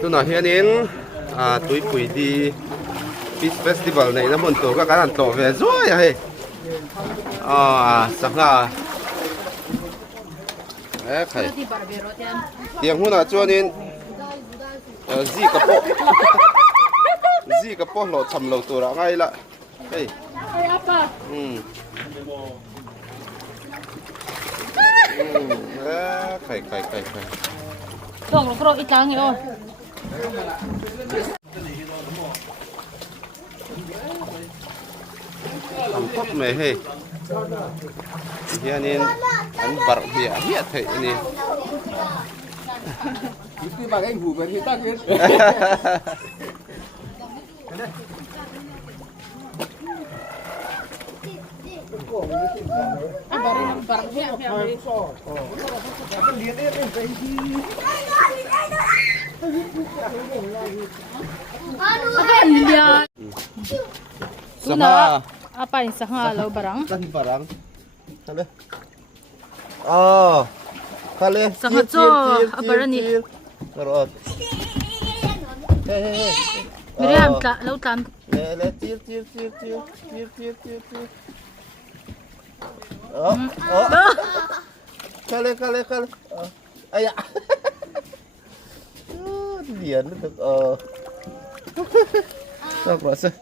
Tu na hianin tui pui di Peace Festival này nó muốn tổ các anh tổ về rồi à he sanga khai tiếng hôn à cho nên gì cái po lột chầm lột tổ ra ngay lại hey khai Tuang lo ít lang yo. Ang top me he. Hianin ang bar hiat he ini. Itu pakai bubar kita kan. Tuna apa ni sanga lo barang? San barang. Kale. Oh. Kale. Sanga cho abarani. Karot. Hey. Miriam ta lo tan. Le tir. Oh. Kale. Aya. Dia itu. Apa sih?